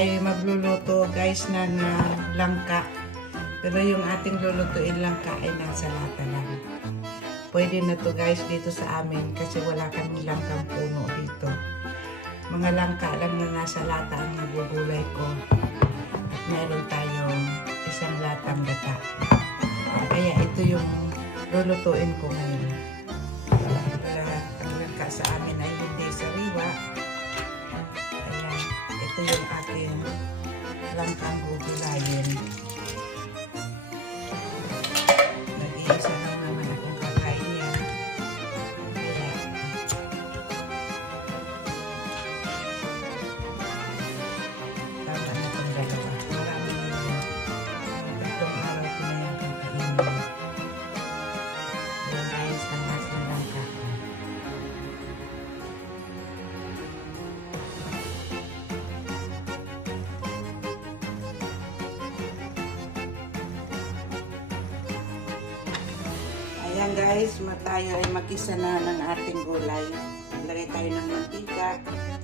ay magluluto guys ng langka. Pero yung ating lulutuin langka ay nasa lata lang. Pwede na to guys dito sa amin kasi wala kaming langkang puno dito. Mga langka lang na nasa lata ang nagugulay ko. At meron tayong isang latang gata. Kaya ito yung lulutuin ko ngayon. Lahat ang langka sa amin ay hindi sariwa. Kaya ito yung aking langkang gugulayin. Nag-iisa lang naman akong kakain yan. Kaya tama na itong dalawa. Marami na yun. Itong araw ko na yung kakainin. Yung ayos ng aking langka. Ayan guys, tayo ay mag-isa na ng ating gulay. Maglagay tayo ng mantika. Ayan.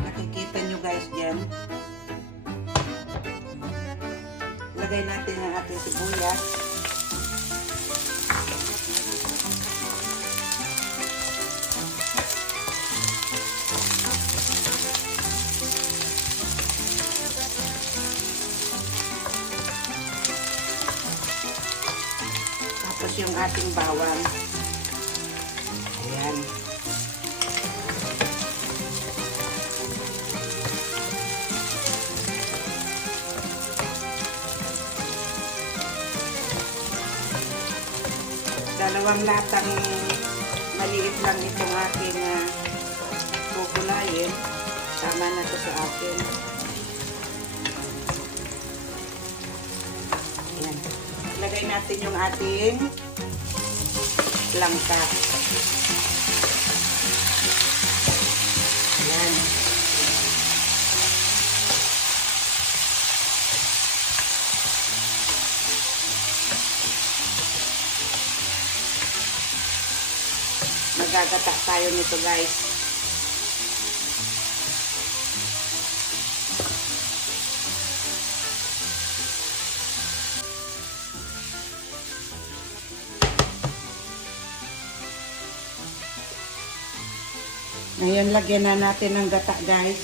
Nakikita nyo guys dyan. Lagay natin ang ating sibuyas. Tapos yung ating bawang. Ayan. Dalawang latang maliit lang itong aking gugulayin. Tama na to sa akin. Ayan. Ilagay natin yung ating langka. Ayan. Magagata tayo nito guys. Ngayon, lagyan na natin ng gata, guys.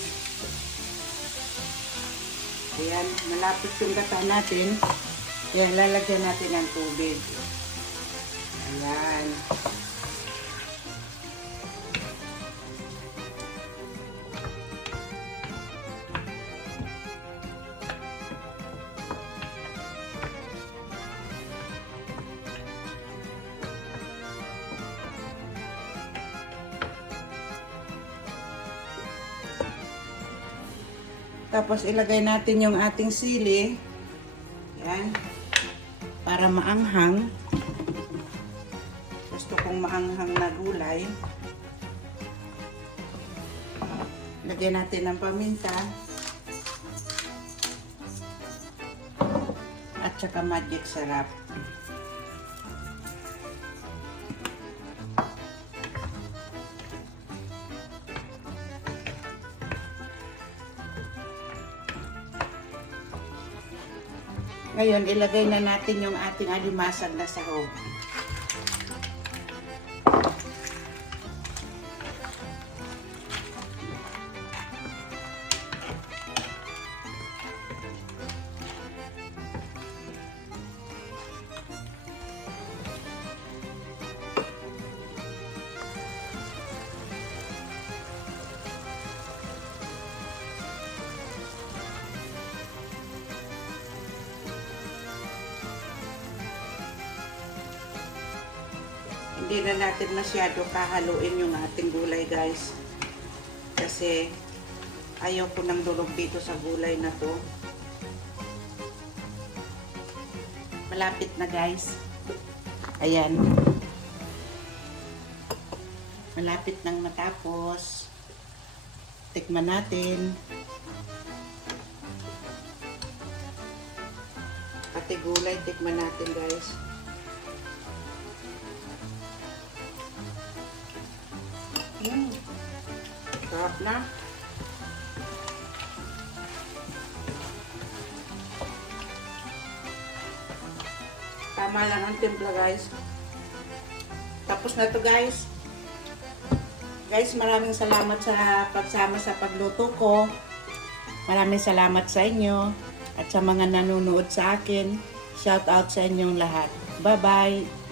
Ayan, malapit yung gata natin. Kaya lalagyan natin ng tubig. Ayan. Tapos ilagay natin yung ating sili. Yan. Para maanghang. Gusto kong maanghang na gulay. Lagyan natin ng paminta. At saka magic sarap. Ngayon, ilagay na natin yung ating alimasag na sahog. Hindi na natin masyado kahaluin yung ating gulay guys. Kasi ayaw ko ng durog dito sa gulay na to. Malapit na guys. Ayan. Malapit nang matapos. Tikman natin. Pati gulay, tikman natin guys. Sarap na. Tama lang ang timpla, guys. Tapos na to, guys. Guys, maraming salamat sa pagsama sa pagluto ko. Maraming salamat sa inyo at sa mga nanonood sa akin. Shout out sa inyong lahat. Bye-bye!